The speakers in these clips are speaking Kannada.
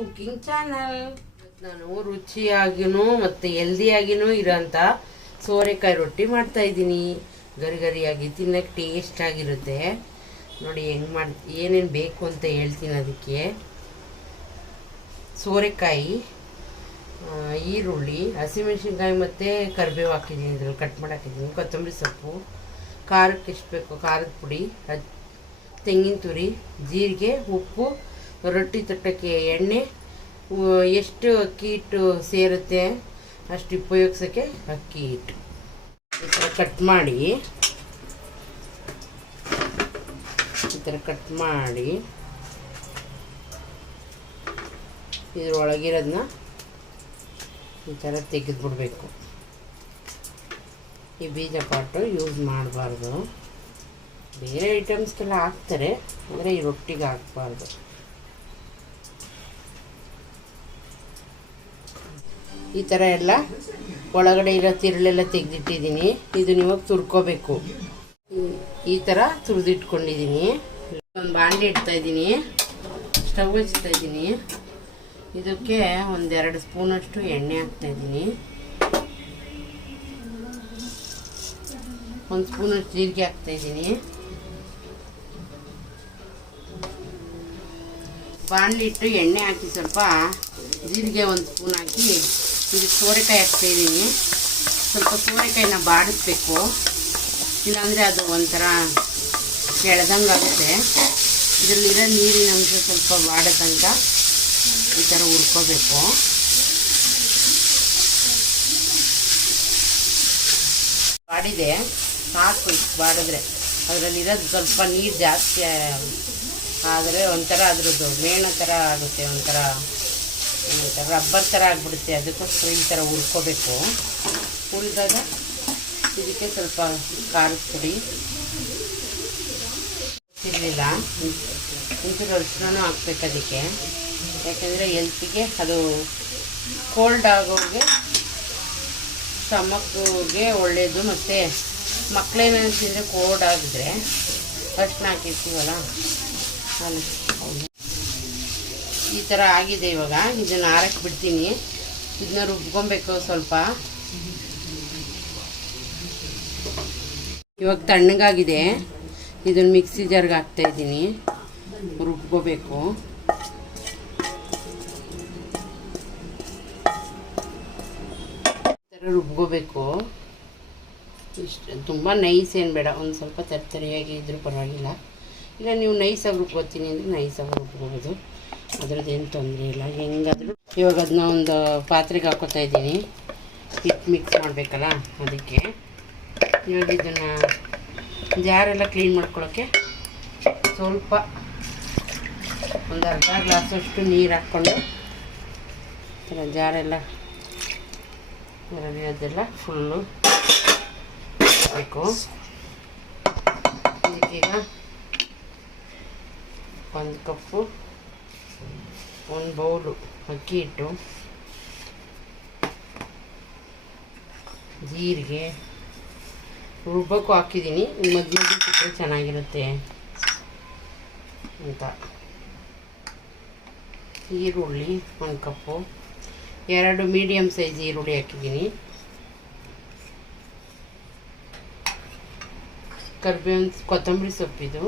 Cooking channel. ನಾನು ರುಚಿಯಾಗಿನೂ ಮತ್ತು ಹೆಲ್ದಿಯಾಗಿನೂ ಇರೋಂಥ ಸೋರೆಕಾಯಿ ರೊಟ್ಟಿ ಮಾಡ್ತಾಯಿದ್ದೀನಿ. ಗರಿಗರಿಯಾಗಿ ತಿನ್ನೋಕ್ಕೆ ಟೇಸ್ಟ್ ಆಗಿರುತ್ತೆ. ನೋಡಿ ಹೆಂಗೆ ಏನೇನು ಬೇಕು ಅಂತ ಹೇಳ್ತೀನಿ. ಅದಕ್ಕೆ ಸೋರೆಕಾಯಿ, ಈರುಳ್ಳಿ, ಹಸಿಮೆಣಸಿನ್ಕಾಯಿ ಮತ್ತು ಕರಿಬೇವು ಹಾಕಿದ್ದೀನಿ. ಇದ್ರಲ್ಲಿ ಕಟ್ ಮಾಡಿ ಹಾಕಿದ್ದೀನಿ. ಕೊತ್ತಂಬರಿ ಸೊಪ್ಪು, ಖಾರಕ್ಕೆ ಎಷ್ಟು ಬೇಕು ಖಾರದ ಪುಡಿ, ತೆಂಗಿನ ತುರಿ, ಜೀರಿಗೆ, ಉಪ್ಪು, ರೊಟ್ಟಿ ತಟ್ಟಕ್ಕೆ ಎಣ್ಣೆ, ಎಷ್ಟು ಅಕ್ಕಿ ಹಿಟ್ಟು ಸೇರುತ್ತೆ ಅಷ್ಟು ಉಪಯೋಗಿಸೋಕ್ಕೆ ಅಕ್ಕಿ ಹಿಟ್ಟು. ಈ ಥರ ಕಟ್ ಮಾಡಿ ಇದ್ರೊಳಗಿರೋದನ್ನ ಈ ಥರ ತೆಗೆದುಬಿಡ್ಬೇಕು. ಈ ಬೀಜ ಪಾಟು ಯೂಸ್ ಮಾಡಬಾರ್ದು. ಬೇರೆ ಐಟಮ್ಸ್ಗೆಲ್ಲ ಹಾಕ್ತಾರೆ, ಅಂದರೆ ಈ ರೊಟ್ಟಿಗೆ ಹಾಕಬಾರ್ದು. ಈ ಥರ ಎಲ್ಲ ಒಳಗಡೆ ಇರೋ ತಿರುಳೆಲ್ಲ ತೆಗೆದಿಟ್ಟಿದ್ದೀನಿ. ಇದನ್ನ ಇವಾಗ ತುರ್ಕೋಬೇಕು. ಈ ಥರ ತುರಿದಿಟ್ಕೊಂಡಿದ್ದೀನಿ. ಒಂದು ಬಾಣಲೆ ಇಡ್ತಾಯಿದ್ದೀನಿ, ಸ್ಟವ್ ಹಚ್ತಾಯಿದ್ದೀನಿ. ಇದಕ್ಕೆ 1-2 ಸ್ಪೂನಷ್ಟು ಎಣ್ಣೆ ಹಾಕ್ತಾಯಿದ್ದೀನಿ. 1 ಸ್ಪೂನಷ್ಟು ಜೀರಿಗೆ ಹಾಕ್ತಾಯಿದ್ದೀನಿ. ಬಾಣಲೆ ಇಟ್ಟು ಎಣ್ಣೆ ಹಾಕಿ ಸ್ವಲ್ಪ ಜೀರಿಗೆ 1 ಸ್ಪೂನ್ ಹಾಕಿ ಇದಕ್ಕೆ ಸೋರೆಕಾಯಿ ಹಾಕ್ತಾಯಿದ್ದೀನಿ. ಸ್ವಲ್ಪ ಸೋರೆಕಾಯಿನ ಬಾಡಿಸ್ಬೇಕು, ಇಲ್ಲಾಂದರೆ ಅದು ಒಂಥರ ಎಳ್ದಂಗೆ ಆಗುತ್ತೆ. ಇದರಲ್ಲಿರೋ ನೀರಿನ ಅಂಶ ಸ್ವಲ್ಪ ಬಾಡೋ ತನಕ ಈ ಥರ ಹುರ್ಕೋಬೇಕು. ಬಾಡಿದೆ ಸಾಕು. ಬಾಡಿದ್ರೆ ಅದರಲ್ಲಿರೋದು ಸ್ವಲ್ಪ ನೀರು ಜಾಸ್ತಿ ಆದರೆ ಒಂಥರ ಅದ್ರದ್ದು ಮೇಣ ಥರ ಆಗುತ್ತೆ, ಒಂಥರ ರಬ್ಬರ್ ಥರ ಆಗಿಬಿಡುತ್ತೆ. ಅದಕ್ಕೋಸ್ಕರ ಈ ಥರ ಹುರ್ಕೋಬೇಕು. ಹುರಿದಾಗ ಇದಕ್ಕೆ ಸ್ವಲ್ಪ ಖಾರದ ಪುಡಿ ಇರಲಿಲ್ಲ, ಒಂಚೂರು ಅರಿಶಿನೂ ಹಾಕ್ಬೇಕು ಅದಕ್ಕೆ. ಯಾಕೆಂದರೆ ಹೆಲ್ತಿಗೆ ಅದು ಕೋಲ್ಡ್ ಆಗೋರಿಗೆ, ಸ್ಟಮಕ್ಗೆ ಒಳ್ಳೆಯದು. ಮತ್ತು ಮಕ್ಕಳೇನು ತಿಂದರೆ ಕೋಲ್ಡ್ ಆಗಿದ್ರೆ ಅರಿಶಿನ ಹಾಕಿರ್ತೀವಲ್ಲ ಅಲ್ಲಿ ಈ ಥರ ಆಗಿದೆ. ಇವಾಗ ಇದನ್ನು ಆರಕ್ಕೆ ಬಿಡ್ತೀನಿ. ಇದನ್ನ ರುಬ್ಕೊಬೇಕು ಸ್ವಲ್ಪ. ಇವಾಗ ತಣ್ಣಗಾಗಿದೆ. ಇದನ್ನು ಮಿಕ್ಸಿ ಜಾರ್ಗೆ ಹಾಕ್ತಾಯಿದ್ದೀನಿ. ರುಬ್ಕೋಬೇಕು. ಈ ಥರ ರುಬ್ಕೋಬೇಕು. ಇಷ್ಟು ತುಂಬ ನೈಸ್ ಏನು ಬೇಡ, ಒಂದು ಸ್ವಲ್ಪ ತರ್ತರಿಯಾಗಿ ಇದ್ರೂ ಪರವಾಗಿಲ್ಲ. ಇಲ್ಲ ನೀವು ನೈಸಾಗಿ ರುಬ್ಕೋತೀನಿ ಅಂದರೆ ನೈಸಾಗಿ ರುಬ್ಕೋಬೋದು, ಅದ್ರದ್ದೇನು ತೊಂದರೆ ಇಲ್ಲ. ಹೆಂಗಾದರೂ ಇವಾಗ ಅದನ್ನ ಒಂದು ಪಾತ್ರೆಗೆ ಹಾಕೋತಾ ಇದ್ದೀನಿ. ಹಿಟ್ಟು ಮಿಕ್ಸ್ ಮಾಡಬೇಕಲ್ಲ ಅದಕ್ಕೆ. ಇವಾಗ ಇದನ್ನು ಜಾರೆಲ್ಲ ಕ್ಲೀನ್ ಮಾಡ್ಕೊಳ್ಳೋಕ್ಕೆ ಸ್ವಲ್ಪ ಒಂದು ಅರ್ಧ ಗ್ಲಾಸಷ್ಟು ನೀರು ಹಾಕ್ಕೊಂಡು ಜಾರೆಲ್ಲ ಅದೆಲ್ಲ ಫುಲ್ಲು ಬೇಕು. ಇದಕ್ಕೀಗ 1 ಕಪ್ಪು 1 ಬೌಲು ಅಕ್ಕಿ ಹಿಟ್ಟು, ಜೀರಿಗೆ ರುಬ್ಬಕ್ಕೂ ಹಾಕಿದ್ದೀನಿ. ಮಧ್ಯ ಸಿಕ್ಕರೆ ಚೆನ್ನಾಗಿರುತ್ತೆ ಅಂತ. ಈರುಳ್ಳಿ 1 ಕಪ್ಪು, 2 ಮೀಡಿಯಮ್ ಸೈಜ್ ಈರುಳ್ಳಿ ಹಾಕಿದ್ದೀನಿ. ಕರಿಬೇವು, ಕೊತ್ತಂಬರಿ ಸೊಪ್ಪಿದು,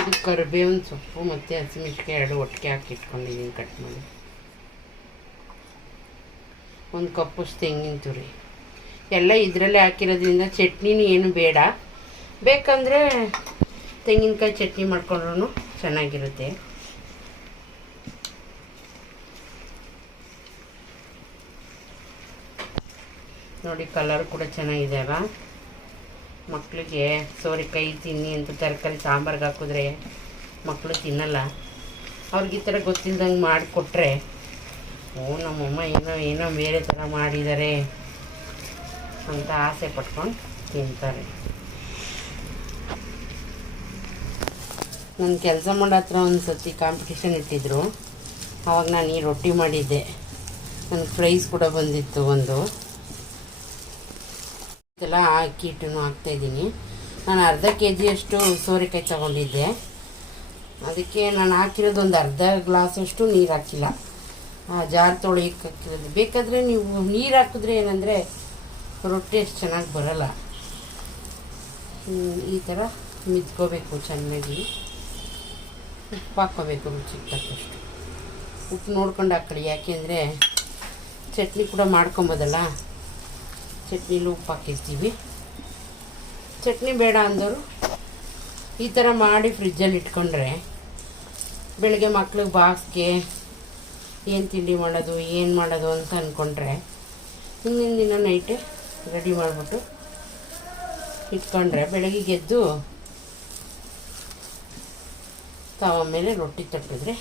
ಇದು ಕರಿಬೇವಿನ ಸೊಪ್ಪು ಮತ್ತು ಹಸಿಮೆಣಸಿನ್ಕಾಯಿ 2 ಒಟ್ಟಿಗೆ ಹಾಕಿ ಇಟ್ಕೊಂಡಿದ್ದೀನಿ ಕಟ್ ಮಾಡಿ. 1 ಕಪ್ಪಷ್ಟು ತೆಂಗಿನ ತುರಿ. ಎಲ್ಲ ಇದರಲ್ಲೇ ಹಾಕಿರೋದ್ರಿಂದ ಚಟ್ನಿನೂ ಏನು ಬೇಡ. ಬೇಕಂದರೆ ತೆಂಗಿನಕಾಯಿ ಚಟ್ನಿ ಮಾಡ್ಕೊಂಡ್ರೂ ಚೆನ್ನಾಗಿರುತ್ತೆ. ನೋಡಿ ಕಲರ್ ಕೂಡ ಚೆನ್ನಾಗಿದೆ ಅಲ್ಲ. ಮಕ್ಕಳಿಗೆ ಸೋರೆಕಾಯಿ ತಿನ್ನಿ ಅಂತ ತರಕಾರಿ ಸಾಂಬಾರ್ಗೆ ಹಾಕಿದ್ರೆ ಮಕ್ಕಳು ತಿನ್ನಲ್ಲ. ಅವ್ರಿಗೆ ಈ ಥರ ಗೊತ್ತಿಲ್ದಂಗೆ ಮಾಡಿಕೊಟ್ರೆ, ಓ ನಮ್ಮಮ್ಮ ಏನೋ ಬೇರೆ ಥರ ಮಾಡಿದ್ದಾರೆ ಅಂತ ಆಸೆ ಪಟ್ಕೊಂಡು ತಿಂತಾರೆ. ನನ್ನ ಕೆಲಸ ಮಾಡೋ ಹತ್ರ ಒಂದು ಸರ್ತಿ ಕಾಂಪಿಟೇಷನ್ ಇಟ್ಟಿದ್ರು. ಆವಾಗ ನಾನು ಈ ರೊಟ್ಟಿ ಮಾಡಿದ್ದೆ. ನನಗೆ ಪ್ರೈಸ್ ಕೂಡ ಬಂದಿತ್ತು ಒಂದು. ಇದೆಲ್ಲ ಅಕ್ಕಿ ಹಿಟ್ಟನ್ನು ಹಾಕ್ತಾಯಿದ್ದೀನಿ. ನಾನು ಅರ್ಧ kg ಅಷ್ಟು ಸೋರೆಕಾಯಿ ತೊಗೊಂಡಿದ್ದೆ. ಅದಕ್ಕೆ ನಾನು ಹಾಕಿರೋದು ಒಂದು ಅರ್ಧ ಗ್ಲಾಸಷ್ಟು ನೀರು ಹಾಕಿಲ್ಲ, ಜಾರ್ ತೊಳೆಯಕ್ಕೆ ಹಾಕಿರೋದು. ಬೇಕಾದರೆ ನೀವು ನೀರು ಹಾಕಿದ್ರೆ ಏನಂದರೆ ರೊಟ್ಟಿ ಅಷ್ಟು ಚೆನ್ನಾಗಿ ಬರೋಲ್ಲ. ಈ ಥರ ಮಿದ್ಕೋಬೇಕು ಚೆನ್ನಾಗಿ. ಉಪ್ಪು ಹಾಕ್ಕೋಬೇಕು ರುಚಿಗೆ ತಕ್ಕಷ್ಟು. ಉಪ್ಪು ನೋಡ್ಕೊಂಡು ಹಾಕ್ಕೊಳ್ಳಿ, ಯಾಕೆಂದರೆ ಚಟ್ನಿ ಕೂಡ ಮಾಡ್ಕೊಬೋದಲ್ಲ, ಚಟ್ನಿಲೂ ಉಪ್ಪು ಹಾಕಿರ್ತೀವಿ. ಚಟ್ನಿ ಬೇಡ ಅಂದವರು ಈ ಥರ ಮಾಡಿ ಫ್ರಿಜ್ಜಲ್ಲಿ ಇಟ್ಕೊಂಡ್ರೆ ಬೆಳಗ್ಗೆ ಮಕ್ಳಿಗೆ ಬಾಕ್ಸ್ಗೆ ಏನು ತಿಂಡಿ ಮಾಡೋದು ಏನು ಮಾಡೋದು ಅಂತ ಅಂದ್ಕೊಂಡ್ರೆ ಹಿಂದಿನ ದಿನ ನೈಟೇ ರೆಡಿ ಮಾಡಿಬಿಟ್ಟು ಇಟ್ಕೊಂಡ್ರೆ ಬೆಳಗ್ಗೆ ಎದ್ದು ತವ ಮೇಲೆ ರೊಟ್ಟಿ ತಟ್ಟಿದ್ರೆ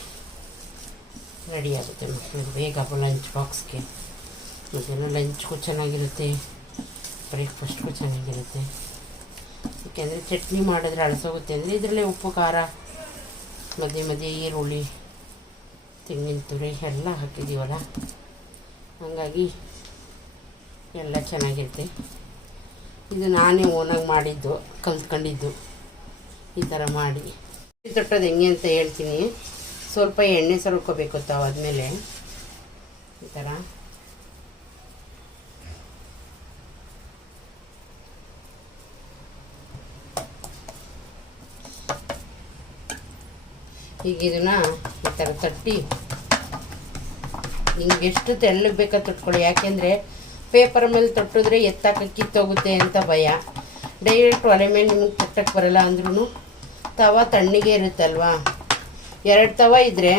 ರೆಡಿ ಆಗುತ್ತೆ. ಮಕ್ಕಳಿಗೆ ಬೇಗ ಲಂಚ್ ಬಾಕ್ಸ್ಗೆ, ಮಧ್ಯಾಹ್ನ ಲಂಚ್ಗೂ ಚೆನ್ನಾಗಿರುತ್ತೆ, ಬ್ರೇಕ್ಫಾಸ್ಟ್ಗೂ ಚೆನ್ನಾಗಿರುತ್ತೆ. ಯಾಕೆಂದರೆ ಚಟ್ನಿ ಮಾಡಿದ್ರೆ ಅಳಸೋಗುತ್ತೆ ಅಂದರೆ ಇದರಲ್ಲೇ ಉಪ್ಪು ಖಾರ ಮಧ್ಯೆ ಮಧ್ಯೆ ಈರುಳ್ಳಿ ತೆಂಗಿನ ತುರಿ ಎಲ್ಲ ಹಾಕಿದ್ದೀವಲ್ಲ, ಹಾಗಾಗಿ ಎಲ್ಲ ಚೆನ್ನಾಗಿರುತ್ತೆ. ಇದು ನಾನೇ ಓನಾಗಿ ಮಾಡಿದ್ದು, ಕಲ್ತ್ಕೊಂಡಿದ್ದು. ಈ ಥರ ಮಾಡಿ ತೊಟ್ಟೋದು ಹೆಂಗೆ ಅಂತ ಹೇಳ್ತೀನಿ. ಸ್ವಲ್ಪ ಎಣ್ಣೆ ಸರ್ಕೋಬೇಕು ಆದಮೇಲೆ ಈ ಥರ ಈಗ ಇದನ್ನು ಈ ಥರ ತಟ್ಟಿ ನಿಮ್ಗೆ ಎಷ್ಟು ತೆಳ್ಳಗೆ ಬೇಕಾದ ತೊಟ್ಕೊಳ್ಳಿ. ಯಾಕೆಂದರೆ ಪೇಪರ್ ಮೇಲೆ ತೊಟ್ಟಿದ್ರೆ ಎತ್ತಾಕ ಕಿತ್ತೋಗುತ್ತೆ ಅಂತ ಭಯ. ಡೈರೆಕ್ಟ್ ಒಲೆ ಮೇಲೆ ನಿಮಗೆ ತಟ್ಟಕ್ಕೆ ಬರಲ್ಲ ಅಂದ್ರೂ ತವ ತಣ್ಣಗೆ ಇರುತ್ತಲ್ವಾ. 2 ತವ ಇದ್ದರೆ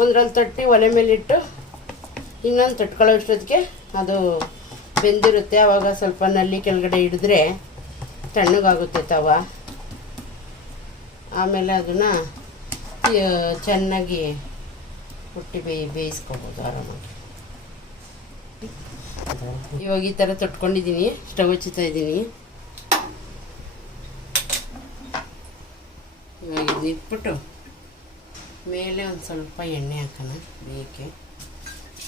ಒಂದ್ರಲ್ಲಿ ತಟ್ಟಿ ಒಲೆ ಮೇಲಿಟ್ಟು ಇನ್ನೊಂದು ತಟ್ಕೊಳ್ಳೋ ಅಷ್ಟೊತ್ತಿಗೆ ಅದು ಬೆಂದಿರುತ್ತೆ. ಆವಾಗ ಸ್ವಲ್ಪ ನಲ್ಲಿ ಕೆಳಗಡೆ ಹಿಡಿದ್ರೆ ತಣ್ಣಗಾಗುತ್ತೆ ತವ. ಆಮೇಲೆ ಅದನ್ನು ಚೆನ್ನಾಗಿ ಹುಟ್ಟಿ ಬೇಯಿಸ್ಕೊಬೋದು ಆರಾಮಾಗಿ. ಇವಾಗ ಈ ಥರ ತೊಟ್ಕೊಂಡಿದ್ದೀನಿ, ಸ್ಟವ್ ಹಚ್ಚುತ್ತಾ ಇದ್ದೀನಿ. ಇವಾಗ ಇದನ್ನ ಇಟ್ಬಿಟ್ಟು ಮೇಲೆ ಒಂದು ಸ್ವಲ್ಪ ಎಣ್ಣೆ ಹಾಕೋಣ, ಬೇಯಕ್ಕೆ.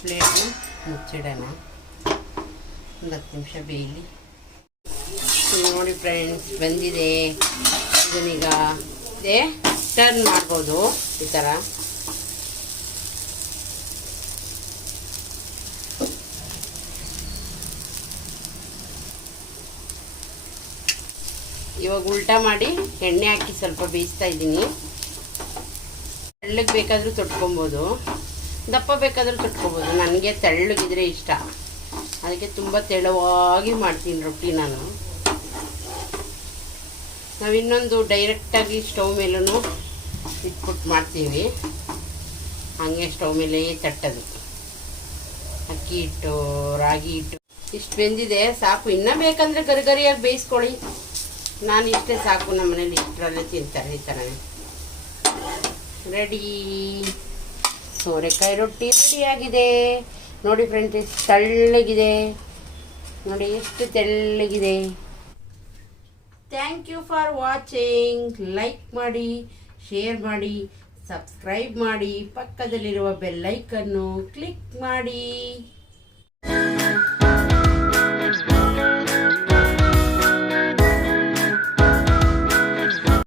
ಪ್ಲೇಟ್ನ ಮುಚ್ಚಿಡೋಣ, ಒಂದು 10 ನಿಮಿಷ ಬೇಯಲಿ. ನೋಡಿ ಫ್ರೆಂಡ್ಸ್, ಬಂದಿದೆ. ಇದನ್ನೀಗ ಟರ್ನ್ ಮಾಡ್ಬೋದು ಈ ಥರ. ಇವಾಗ ಉಲ್ಟಾ ಮಾಡಿ ಎಣ್ಣೆ ಹಾಕಿ ಸ್ವಲ್ಪ ಬೇಯಿಸ್ತಾ ಇದ್ದೀನಿ. ತೆಳ್ಳಗೆ ಬೇಕಾದರೂ ತೊಟ್ಕೊಬೋದು, ದಪ್ಪ ಬೇಕಾದರೂ ತೊಟ್ಕೊಬೋದು. ನನಗೆ ತೆಳ್ಳಗಿದ್ರೆ ಇಷ್ಟ, ಅದಕ್ಕೆ ತುಂಬ ತೆಳುವಾಗಿ ಮಾಡ್ತೀನಿ ರೊಟ್ಟಿ ನಾನು. ನಾವು ಇನ್ನೊಂದು ಡೈರೆಕ್ಟಾಗಿ ಸ್ಟವ್ ಮೇಲೂ ಇಟ್ಬಿಟ್ಟು ಮಾಡ್ತೀವಿ, ಹಾಗೆ ಸ್ಟವ್ ಮೇಲೆ ತಟ್ಟೋದು. ಅಕ್ಕಿ ಹಿಟ್ಟು, ರಾಗಿ ಹಿಟ್ಟು ಇಷ್ಟು ಬೆಂದಿದೆ, ಸಾಕು. ಇನ್ನೂ ಬೇಕಂದರೆ ಗರಿಗರಿಯಾಗಿ ಬೇಯಿಸ್ಕೊಳ್ಳಿ. ನಾನು ಇಷ್ಟೇ ಸಾಕು, ನಮ್ಮ ಮನೇಲಿ ಇಷ್ಟರಲ್ಲೇ ತಿಂತಾರೆ ಈ ಥರನೇ. ರೆಡಿ, ಸೋರೆಕಾಯಿ ರೊಟ್ಟಿ ರೆಡಿಯಾಗಿದೆ. ನೋಡಿ ಫ್ರೆಂಡ್ಸ್, ತೆಳ್ಳಗಿದೆ ನೋಡಿ, ಎಷ್ಟು ತೆಳ್ಳಗಿದೆ. Thank you for watching. Like ಮಾಡಿ, ಶೇರ್ ಮಾಡಿ, ಸಬ್ಸ್ಕ್ರೈಬ್ ಮಾಡಿ, ಪಕ್ಕದಲ್ಲಿರುವ ಬೆಲ್ ಐಕನ್ನು ಕ್ಲಿಕ್ ಮಾಡಿ.